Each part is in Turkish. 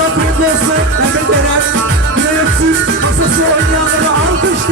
misafirimiz olsun. Mehmet Eren. Bilemetsiz masası oynayanlara alkış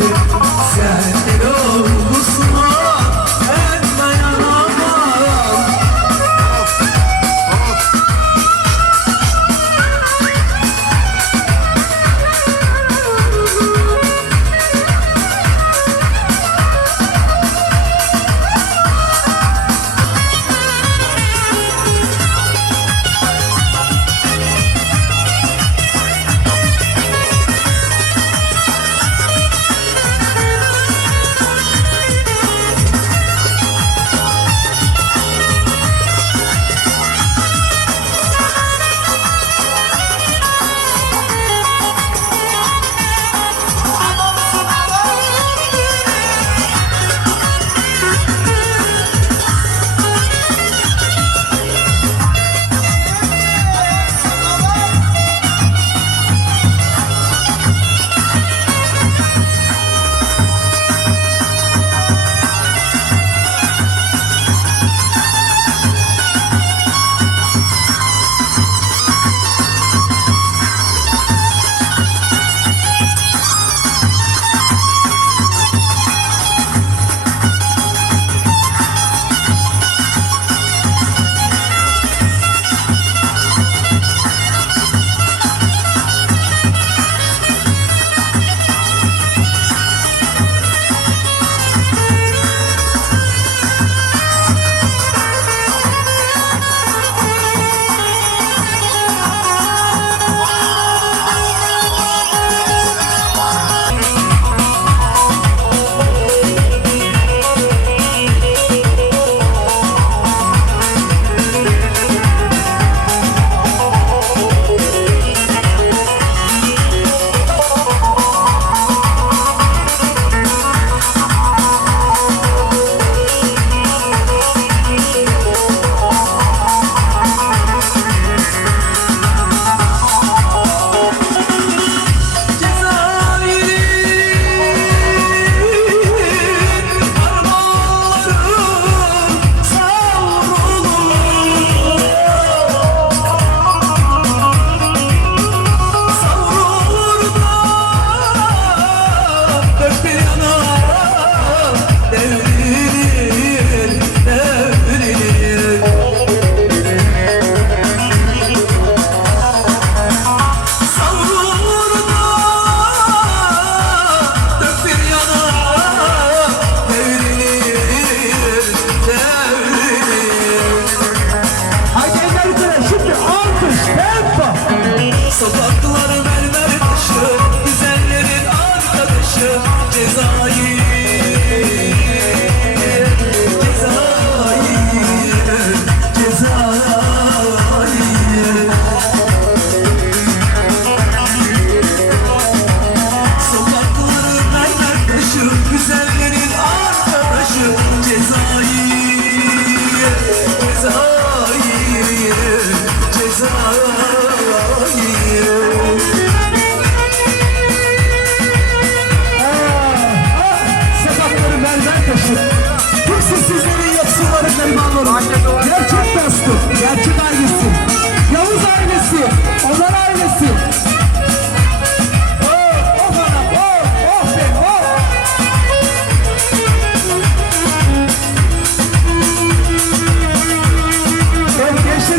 hare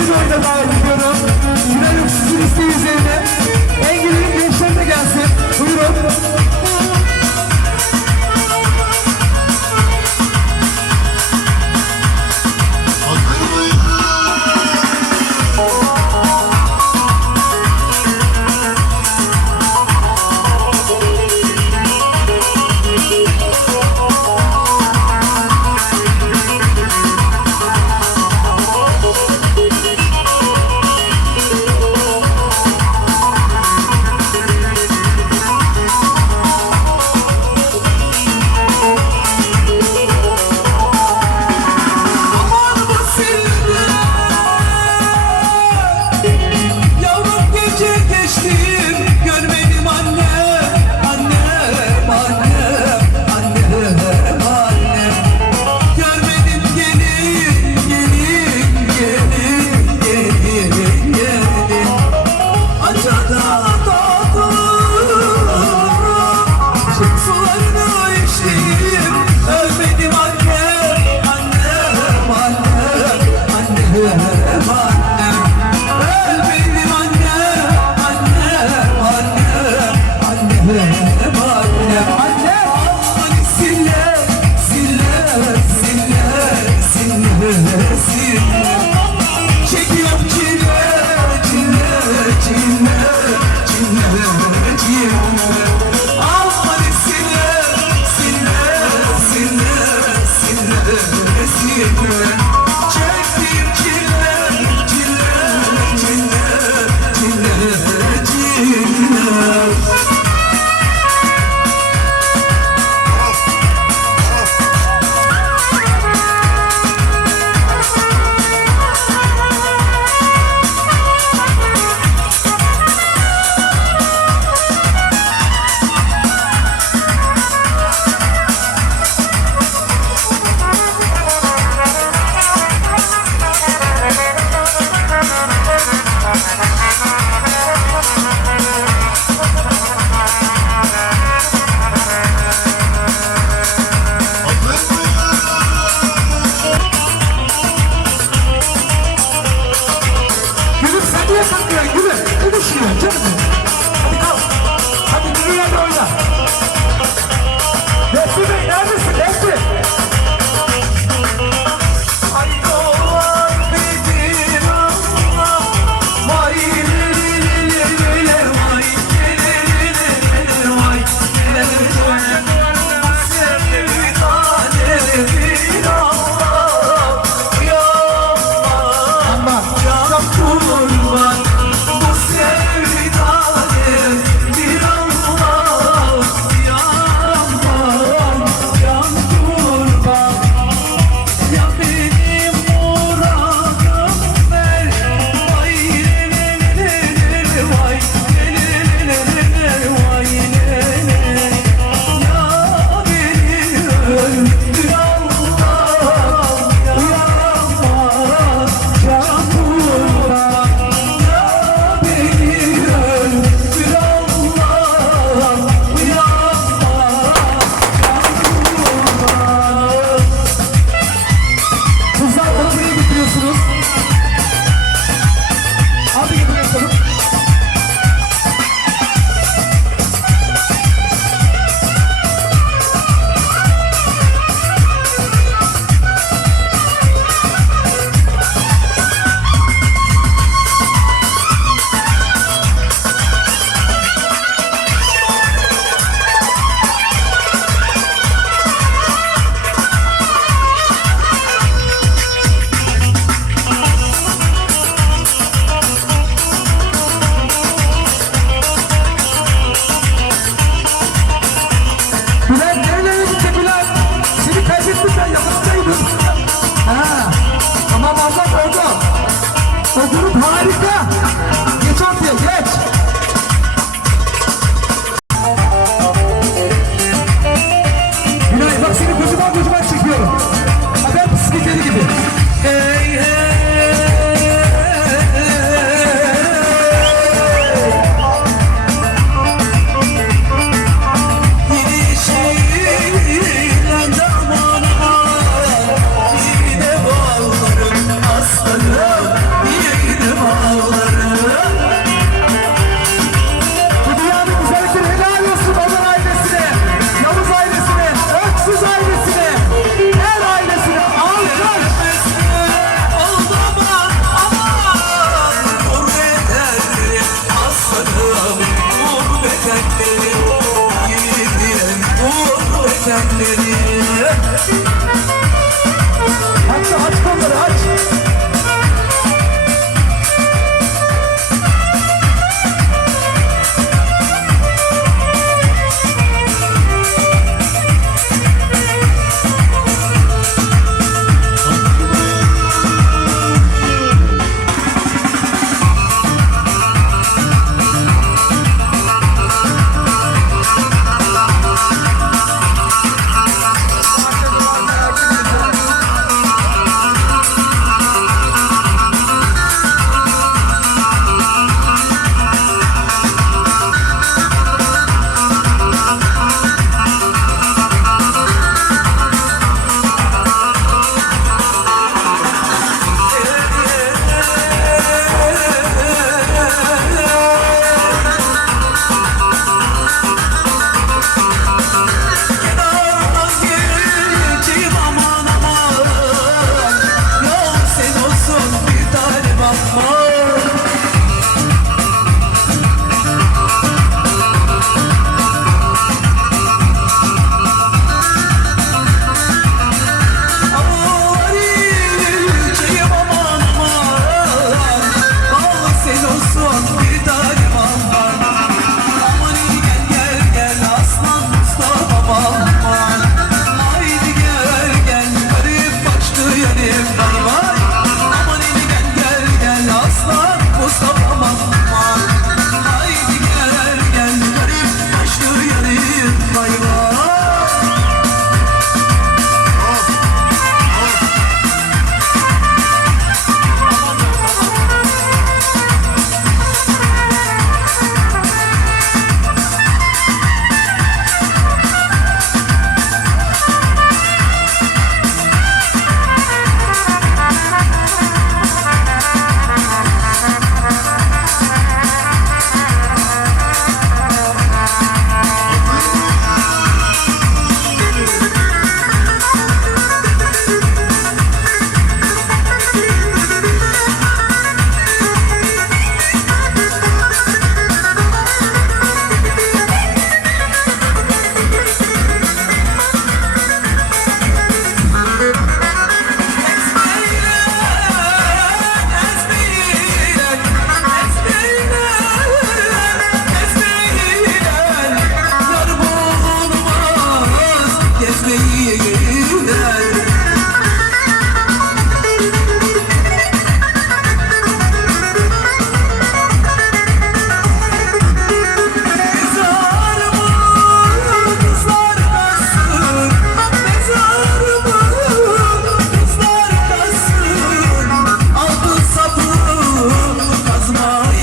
É Deus vai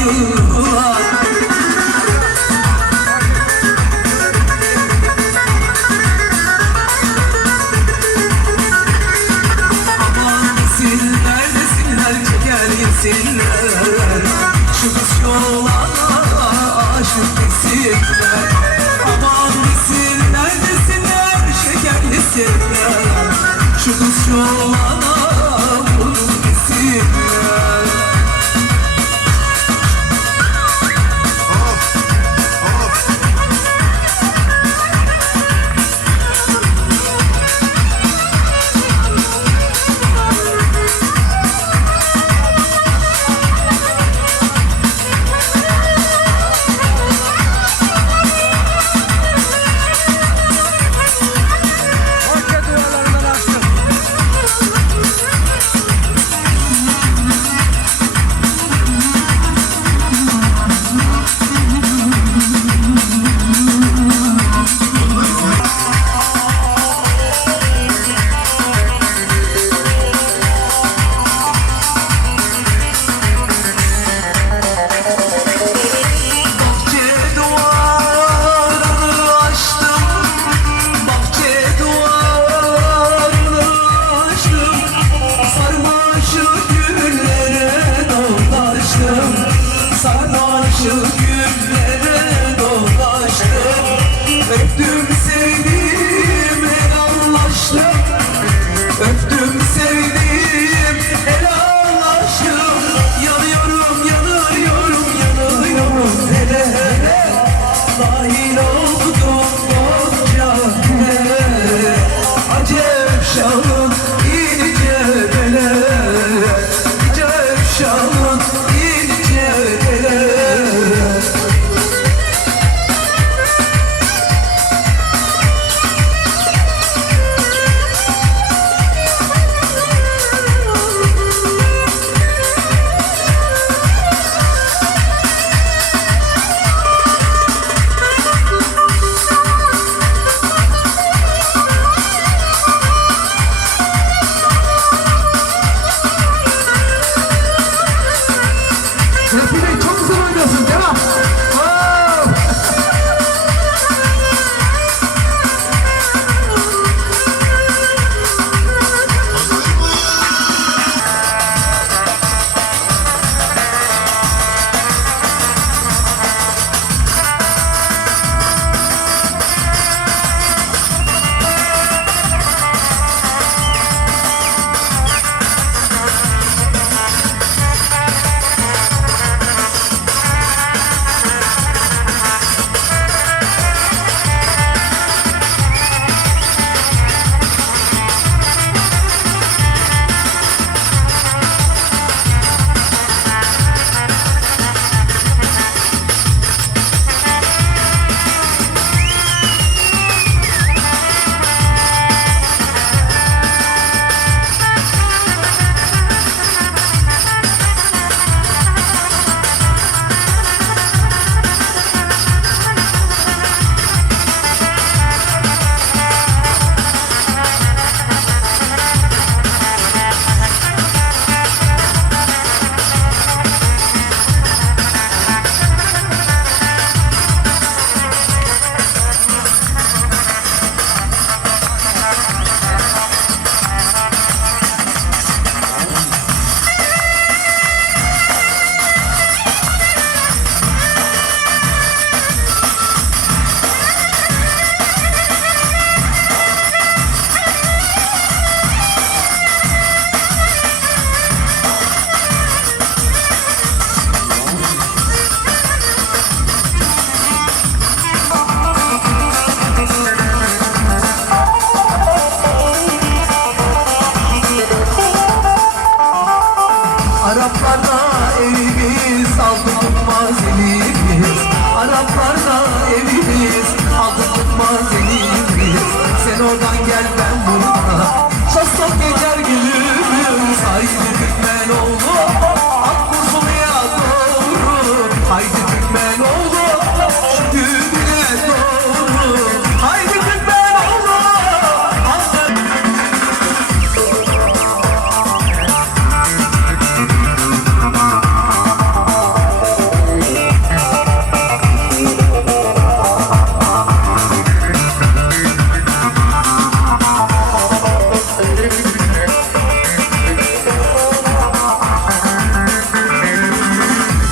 yıllar